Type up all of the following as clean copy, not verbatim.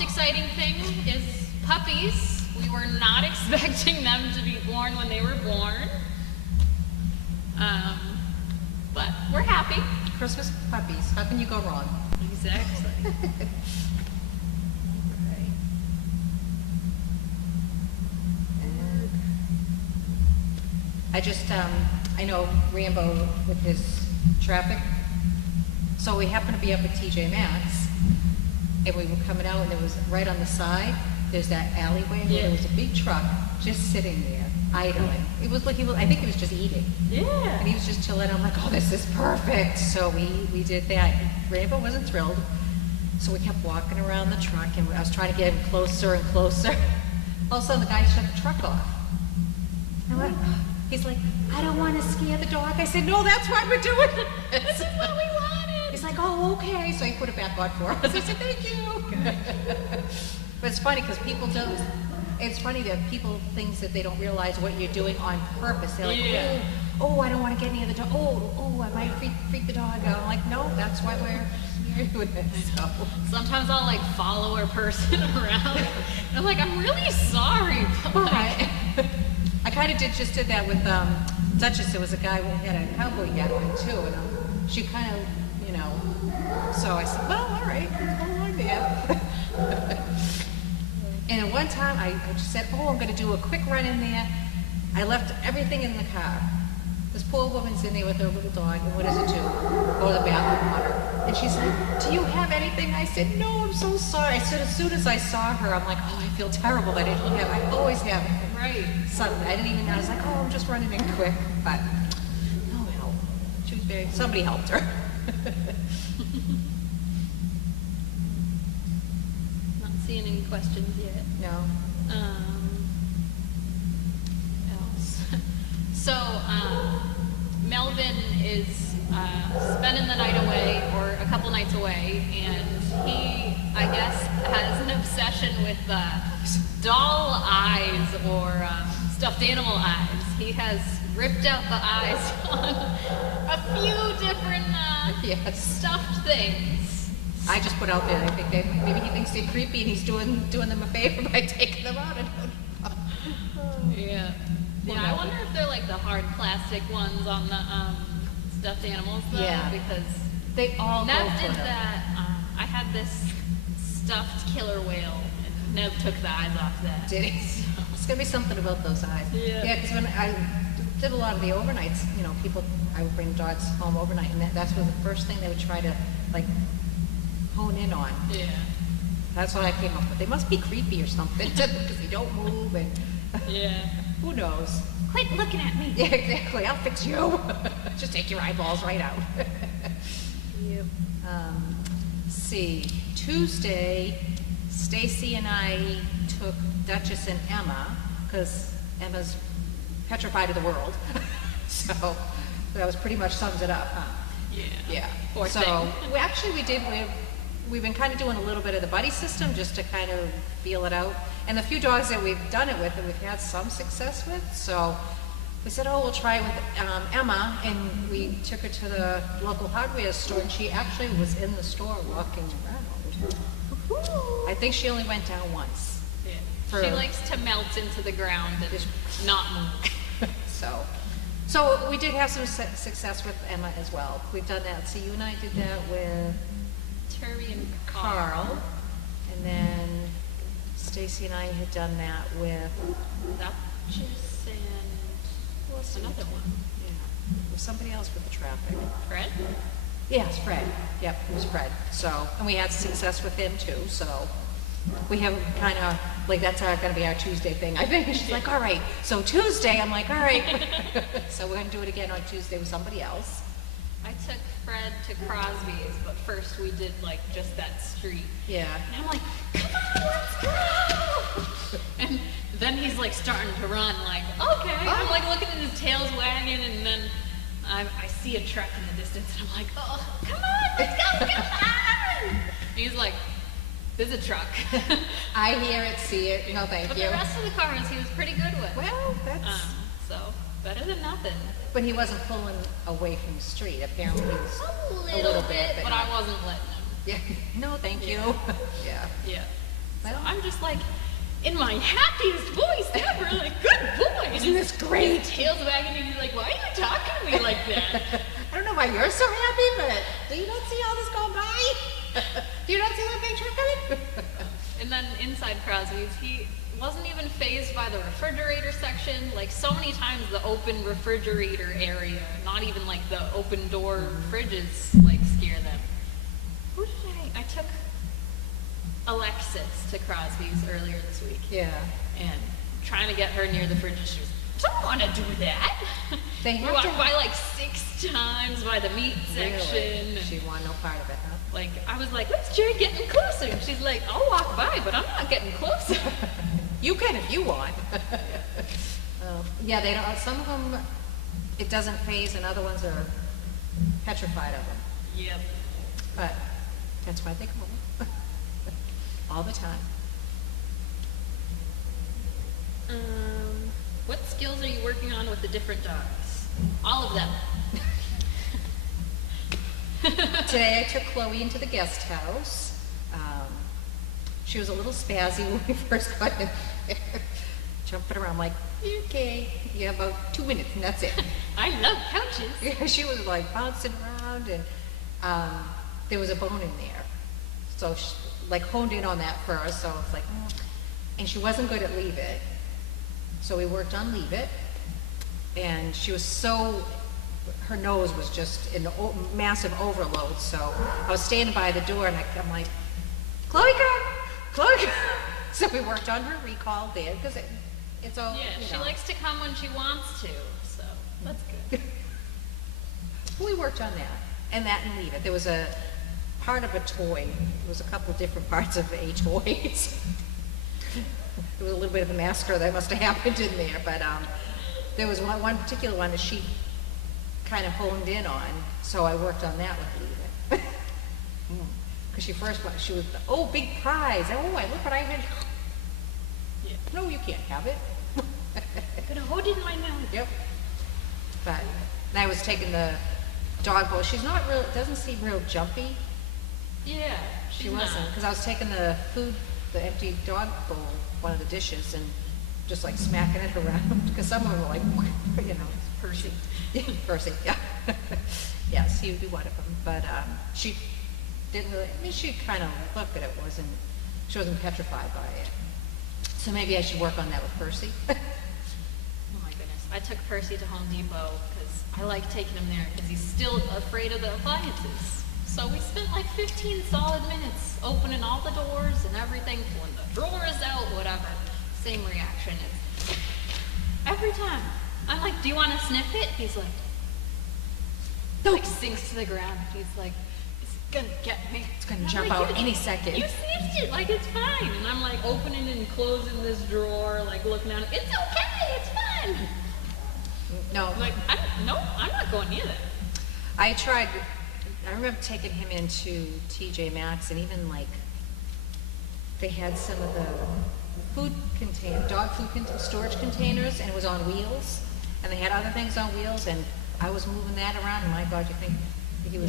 most exciting thing is puppies. We were not expecting them to be born when they were born. But we're happy. Christmas puppies. How can you go wrong? Exactly. Right. And I just, I know Rambo with his traffic. So we happened to be up at TJ Maxx, and we were coming out, and there was right on the side, there's that alleyway, where there was a big truck just sitting there, idling. It was like I think he was just eating. Yeah. And he was just chilling. I'm like, oh, this is perfect. So we did that. Rambo wasn't thrilled. So we kept walking around the truck, and I was trying to get him closer and closer. All of a sudden, the guy shut the truck off. And I went, he's like, I don't want to scare the dog. I said, no, that's why we're doing it. This is what we wanted. He's like, oh, okay. So he put it back on for us. I said, thank you. But it's funny because people don't. It's funny that people think that they don't realize what you're doing on purpose. They're like, oh, I don't want to get near the dog. Oh, I might freak the dog out. I'm like, no, that's why we're doing it. So sometimes I'll like follow a person around. And I'm like, I'm really sorry. But like, I kind of just did that with Duchess. There was a guy who had a cowboy hat on too, and she kind of, So I said, well, all right, let's go along there. And at one time, I just said, oh, I'm going to do a quick run in there. I left everything in the car. This poor woman's in there with her little dog, and what does it do? Go to the bathroom water. And she said, do you have anything? I said, no, I'm so sorry. I said, as soon as I saw her, I'm like, oh, I feel terrible that I didn't have it. I always have it. Right. Suddenly, I didn't even know. I was like, oh, I'm just running in quick. But, oh, well, she was somebody helped her. Not seeing any questions yet. No. Else. So, Melvin is spending the night away, or a couple nights away, and he, I guess, has an obsession with doll eyes or stuffed animal eyes. He has ripped out the eyes on a few different stuffed things. I just put out there, I think maybe he thinks they're creepy and he's doing them a favor by taking them out. I don't know. Yeah. Yeah, I wonder if they're like the hard plastic ones on the stuffed animals though. Yeah. Because they all Nev go for did them. that. I had this stuffed killer whale, and Nev took the eyes off that. Did he? It's gonna be something about those eyes. Yeah. Because when I did a lot of the overnights, people, I would bring dogs home overnight, and that's was the first thing they would try to like hone in on. Yeah. That's what I came up with. They must be creepy or something because they don't move and. Yeah. Who knows? Quit looking at me. Yeah, exactly. I'll fix you. Just take your eyeballs right out. Yep. See, Tuesday, Stacy and I took Duchess and Emma because Emma's petrified of the world. So that was pretty much sums it up, huh? Yeah. Yeah. Poor so thing. we've been kind of doing a little bit of the buddy system just to kind of feel it out. And the few dogs that we've done it with, and we've had some success with. So we said, oh, we'll try it with Emma, and we took her to the local hardware store, and she actually was in the store walking around. I think she only went down once. Yeah. She likes to melt into the ground and not move. So we did have some success with Emma as well. We've done that. So you and I did that with Terry and Carl, and then Stacy and I had done that with Duchess and another one. Yeah, with somebody else with the traffic. Fred? Yes, Fred. Yep, it was Fred. So, and we had success with him too. So we have kind of like that's going to be our Tuesday thing. I think she's like, all right. So Tuesday, I'm like, all right. So we're going to do it again on Tuesday with somebody else. I took Fred to Crosby's, but first we did like just that street. Yeah. And I'm like, come on, let's go! And then he's like starting to run, like, okay. I'm like looking at his tail's wagging, and then I see a truck in the distance, and I'm like, oh, come on, let's go, come on! And he's like, there's a truck. I hear it, see it. No, thank you. But the rest of the cars he was pretty good with. Well, that's... so, better than nothing. But he wasn't pulling away from the street. Apparently he was a little bit, but I wasn't letting him. Yeah. No, thank you. Yeah. Yeah. So Well, I'm just like, in my happiest voice ever, like, good boy. Isn't this great? Tails wagging, and he's like, why are you talking to me like that? I don't know why you're so happy, but do you not see all this go by? Do you not see that big truck coming? And then inside Crosby's, he wasn't even fazed by the refrigerator section. Like, so many times the open refrigerator area, not even like the open door fridges, like, scare them. Who did I took Alexis to Crosby's earlier this week. Yeah. And trying to get her near the fridge, she was, don't want to do that. They We have walked to- by like 6 times by the meat section. Really? She wanted no part of it, huh? Like, I was like, when's Jerry getting closer? And she's like, I'll walk by, but I'm not getting closer. You can if you want. Yeah, they don't, some of them, it doesn't phase, and other ones are petrified of them. Yep. But that's why they come over. All the time. What skills are you working on with the different dogs? All of them. Today I took Chloe into the guest house. She was a little spazzy when we first got in there. Jumping around like, okay, you have about 2 minutes and that's it. I love couches. Yeah, she was like bouncing around, and there was a bone in there. So she like honed in on that first, so it's like, and she wasn't good at leave it. So we worked on leave it, and she was so, her nose was just in massive overload. So I was standing by the door, and I'm like, Chloe, come, Chloe, come. So we worked on her recall there, because it's all, Yeah, you she know. likes to come when she wants to, so that's good. We worked on that, and leave it. There was a part of a toy. There was a couple different parts of a toy. There was a little bit of a massacre that must have happened in there, but there was one particular one that she kind of honed in on, so I worked on that with leave it. Because she was, oh, big prize. Oh, I look what I had. Yeah. No, you can't have it. Gonna hold it in my mouth. Yep. But I was taking the dog bowl. She's not real, doesn't seem real jumpy. Yeah, She she's wasn't, not. because I was taking the food, the empty dog bowl, one of the dishes, and just like smacking it around, because some of them were like, you know. Percy. Percy, yeah. Yes, he would be one of them, but she didn't really, I mean, she kind of looked, but she wasn't petrified by it. So maybe I should work on that with Percy. Oh my goodness. I took Percy to Home Depot because I like taking him there because he's still afraid of the appliances. So we spent like 15 solid minutes opening all the doors and everything, pulling the drawers out, whatever. Same reaction. It's every time. I'm like, do you want to sniff it? He's like, like sinks to the ground. He's like, it's gonna get me. It's gonna And I'm jump like, out any second. You sniffed it, like it's fine. And I'm like opening and closing this drawer, like looking at it. It's okay, it's fine. No, I'm like, I'm not going near that. I remember taking him into TJ Maxx, and even like, they had some of the dog food storage containers, and it was on wheels, and they had other things on wheels, and I was moving that around, and my God, you think there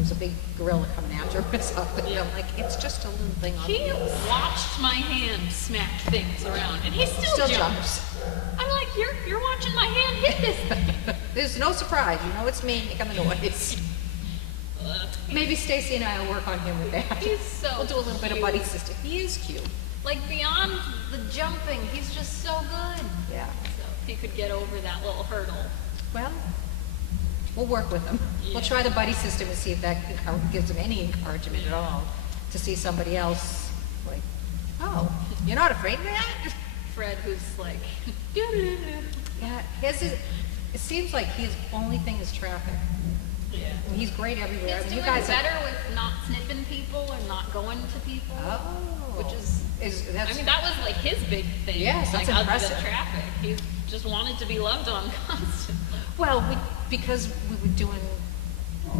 was a big gorilla coming after him or something. Yeah. I'm like, it's just a little thing on He wheels. watched my hand smack things around, and he still jumps. I'm like, you're watching my hand hit this thing. There's no surprise, you know it's me making the noise. Maybe Stacy and I will work on him with that. He's so We'll do a little bit of cute. buddy system. He is cute. Like beyond the jumping, he's just so good. Yeah. So if he could get over that little hurdle. Well, we'll work with him. Yeah. We'll try the buddy system and see if that gives him any encouragement at all to see somebody else like, oh, you're not afraid of that? Fred, who's like, Yeah, it seems like his only thing is traffic. yeah. I mean, he's great everywhere. He's I mean, doing you guys better with not sniffing people and not going to people. Oh. Which is, that's, I mean, that was like his big thing. Yes, that's like, impressive. Other than traffic. He just wanted to be loved on constantly. well, because we were doing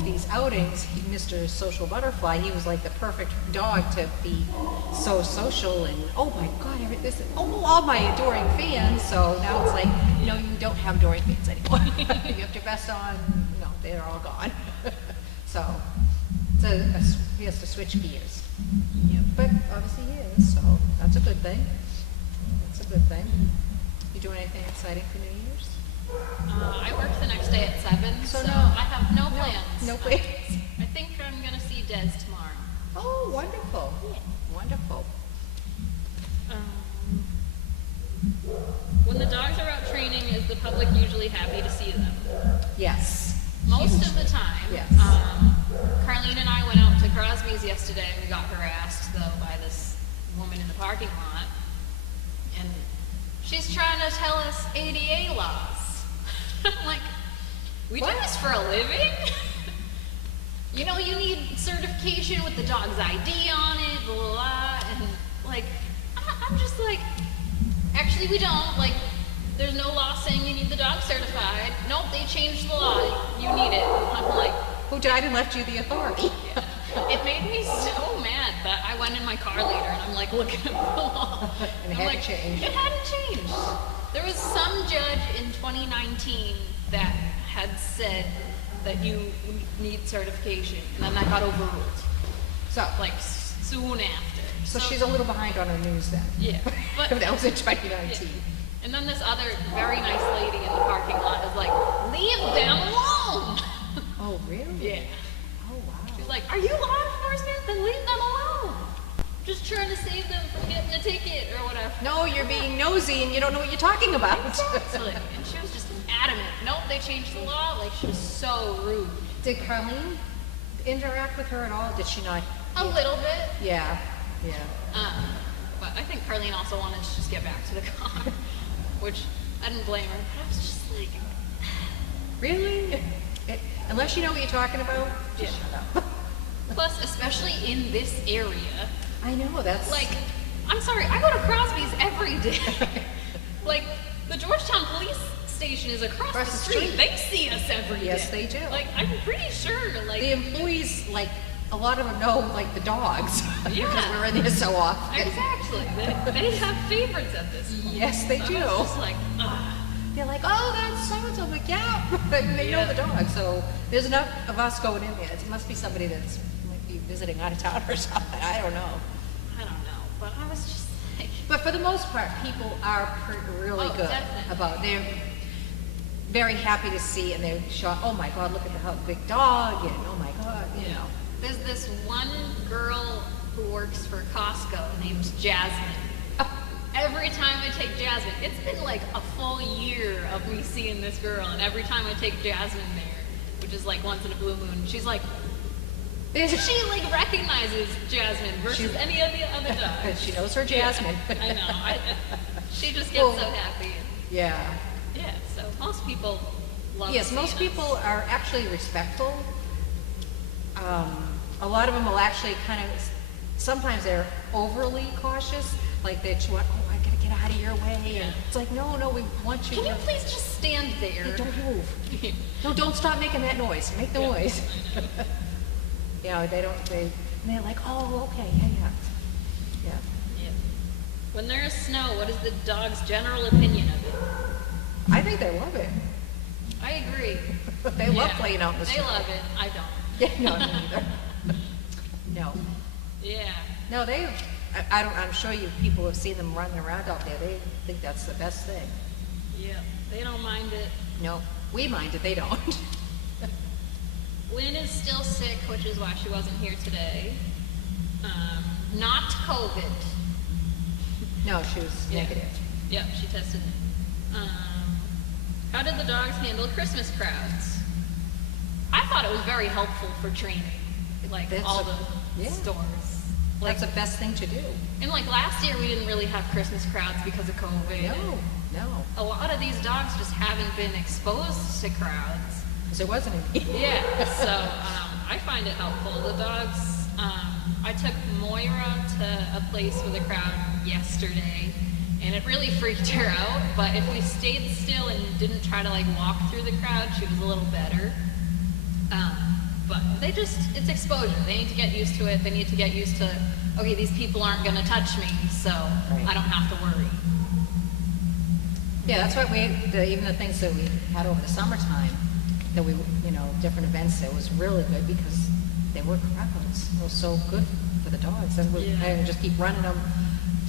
these outings, Mr. Social Butterfly, he was like the perfect dog to be so social, and oh my God, all my adoring fans. So now it's like, no, you don't have adoring fans anymore. You have your vest on, no, they're all gone. So he has to switch gears. Yep. But obviously he is, so that's a good thing. That's a good thing. You doing anything exciting for New Year's? I work the next day at 7, So so no. I have no plans. No plans. I think I'm going to see Des tomorrow. Oh, wonderful. Yeah. Wonderful. Um, when the dogs are out training, is the public usually happy to see them? Yes. Most of the time. Yes. Carlene and I went out to Crosby's yesterday. We got harassed, though, by this woman in the parking lot. And she's trying to tell us ADA laws. I'm like, we do What? this for a living? You know, you need certification with the dog's ID on it, blah, blah, blah. And, like, I'm just like, actually, we don't. Like, there's no law saying you need the dog certified. Nope, they changed the law. You need it. I'm like, Who died and left you the authority? yeah. It made me so mad that I went in my car later and I'm like looking at the law. And it I'm hadn't like, changed. It hadn't changed. There was some judge in 2019 that had said that you need certification, and then that got overruled, So, like soon after. so she's a little behind on her news then. Yeah, but That was in yeah. 2019. And then this other very nice lady in the parking lot is like, leave them alone. Oh, really? Yeah. Oh, wow. She's like, are you law enforcement? Then leave them alone. I'm just trying to save them from getting a ticket or whatever. No, you're being nosy and you don't know what you're talking about. Exactly. And she was just adamant. Nope, they changed the law. Like, she was so rude. Did Carlene interact with her at all? Did she not? A little bit. Yeah, yeah. But I think Carlene also wanted to just get back to the car, which I didn't blame her. But I was just like, Really? Unless you know what you're talking about, just Yeah. shut up. plus, especially in this area, I know, that's... like, I'm sorry, I go to Crosby's every day. Like, the Georgetown Police Station is across the street. They see us every day. Yes, they do. Like, I'm pretty sure, like, The employees, like, a lot of them know, like, the dogs. Yeah. Because we're in there so often. exactly. They have favorites at this point. Yes, they So do. I was just like, ugh. They're like, oh, that's so-and-so. I'm like, yeah. They know Yeah. the dog, so there's enough of us going in there. It must be somebody that's might be visiting out of town or something. I don't know. I don't know, but I was just like, But for the most part, people are really Oh, good definitely. about. They're very happy to see, and they're shocked. Oh my God, look at how big dog, and oh my God, you know. there's this one girl who works for Costco named Jasmine. Every time I take Jasmine, it's been like a full year of me seeing this girl, and every time I take Jasmine there, which is like once in a blue moon, she's like, she like recognizes Jasmine versus any of the other dogs. She knows her Jasmine. Yeah, I know. She just gets Well, so happy. Yeah. Yeah, so most people love Yes, seeing most us. people are actually respectful. A lot of them will actually kind of, sometimes they're overly cautious, like they're, oh, I gotta get out of your way. Yeah. And it's like, no, we want you Can you to, please just stand there? hey, don't move. No, don't stop making that noise. Make the Yeah, noise. Yeah, they don't, and they're like, oh, okay, yeah. Yeah. When there is snow, what is the dog's general opinion of it? I think they love it. I agree. They love Yeah, playing out in the They snow. love it. I don't. Yeah, no, me neither. No. Yeah. No, I'm sure you people have seen them running around out there. They think that's the best thing. Yeah. They don't mind it. No, we mind it, they don't. Lynn is still sick, which is why she wasn't here today. Not COVID. No, she was Yeah. negative. Yep, she tested it. How did the dogs handle Christmas crowds? I thought it was very helpful for training, like That's all a- the yeah. stores. Like, That's the best thing to do. and like last year we didn't really have Christmas crowds because of COVID. No. A lot of these dogs just haven't been exposed to crowds. Because there wasn't any. Yeah, so I find it helpful. The dogs, I took Moira to a place with a crowd yesterday, and it really freaked her out. But if we stayed still and didn't try to like walk through the crowd, she was a little better. But it's exposure. They need to get used to it. They need to get used to, okay, these people aren't going to touch me, so Right. I don't have to worry. Yeah, that's why even the things that we had over the summertime, that different events, it was really good because there were crowds. It was so good for the dogs. And we kind of just keep running them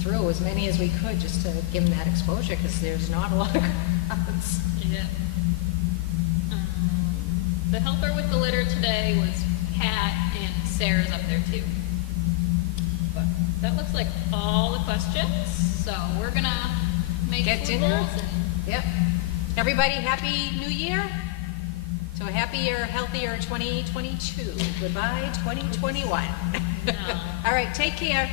through as many as we could just to give them that exposure, because there's not a lot of crowds. Yeah. The helper with the litter today was Pat, and Sarah's up there too. But that looks like all the questions. So we're gonna make Get food dinner. bowls and Yep. Everybody, happy New Year. So happier, healthier 2022. Goodbye, 2021. no. All right, take care.